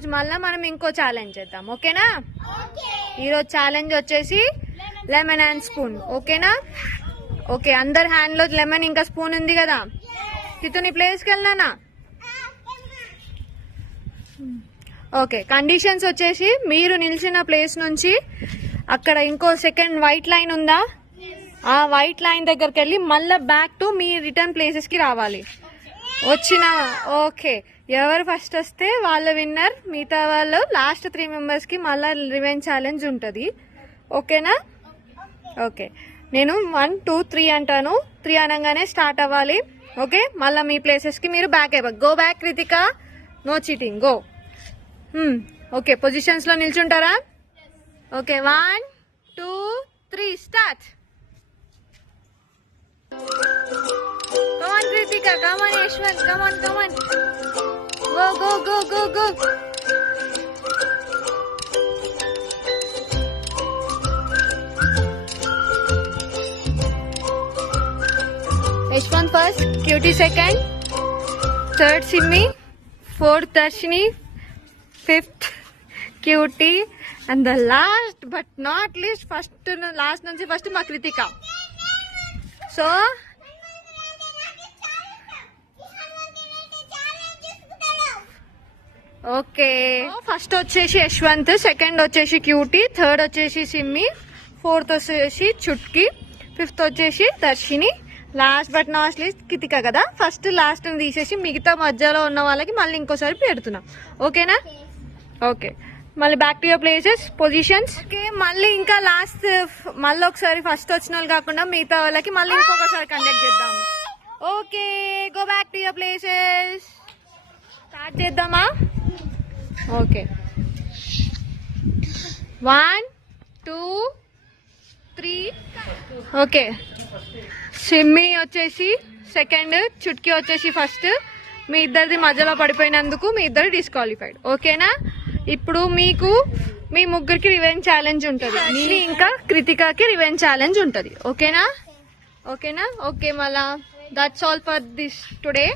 ఈరోజు మళ్ళీ మనం ఇంకో ఛాలెంజ్ చేద్దాం. ఓకేనా? ఈరోజు ఛాలెంజ్ వచ్చేసి లెమన్ అండ్ స్పూన్. ఓకేనా? ఓకే, అందరి హ్యాండ్ లో లెమన్ ఇంకా స్పూన్ ఉంది కదా. కితు నీ ప్లేస్కి వెళ్ళినా. ఓకే, కండిషన్స్ వచ్చేసి మీరు నిలిచిన ప్లేస్ నుంచి అక్కడ ఇంకో సెకండ్ వైట్ లైన్ ఉందా, ఆ వైట్ లైన్ దగ్గరికి వెళ్ళి మళ్ళీ back to me return places కి రావాలి. వచ్చిన ఓకే, ఎవరు ఫస్ట్ వస్తే వాళ్ళ విన్నర్. మిగతా వాళ్ళు లాస్ట్ 3 మెంబర్స్ కి మళ్ళీ రివెంజ్ ఛాలెంజ్ ఉంటుంది. ఓకేనా? ఓకే, నేను 1 2 3 అంటాను. 3 అనగానే స్టార్ట్ అవ్వాలి. ఓకే, మళ్ళీ మీ ప్లేసెస్ కి మీరు బ్యాక్ అయిపోయి. Go back Kritika, no cheating, go. Okay, positions లో నిల్చుంటారా? Okay, 1 2 3 start. Come on Kritika, come on Yashwant, come on, come on. Go, go, go, go, go. Yashwant first, Cutie second, third Simmi, fourth Darshini, fifth Cutie, and the last but not least, last nunchi first ma Kritika. So okay, first వచ్చేసి Yashwant, second వచ్చేసి cutie, third వచ్చేసి Simmi, fourth వచ్చేసి Chutki, fifth వచ్చేసి Darshini, last but not least Kritika కదా. First last తీసేసి మిగతా మధ్యలో ఉన్న వాళ్ళకి మళ్ళీ ఇంకోసారి పెడుతున్నాం. ఓకేనా? ఓకే, మళ్ళీ back to your places, positions. Okay, మళ్ళీ ఇంకా లాస్ట్ మళ్ళీ ఒకసారి ఫస్ట్ వచ్చిన వాళ్ళు కాకుండా మిగతా వాళ్ళకి మళ్ళీ ఇంకొకసారి కండక్ట్ చేద్దాం. Okay, go back to your places. Start చేద్దామా? ఓకే, 1 2 3. ఓకే, సిమ్మి వచ్చేసి సెకండ్, చుట్కీ వచ్చేసి ఫస్ట్. మీ ఇద్దరిది మధ్యలో పడిపోయినందుకు మీ ఇద్దరు డిస్క్వాలిఫైడ్. ఓకేనా? ఇప్పుడు మీకు మీ ముగ్గురికి రివెంజ్ ఛాలెంజ్ ఉంటుంది. ఇంకా కృతికకి రివెంజ్ ఛాలెంజ్ ఉంటుంది. ఓకేనా? ఓకేనా? ఓకే, మళ్ళా that's all for this today.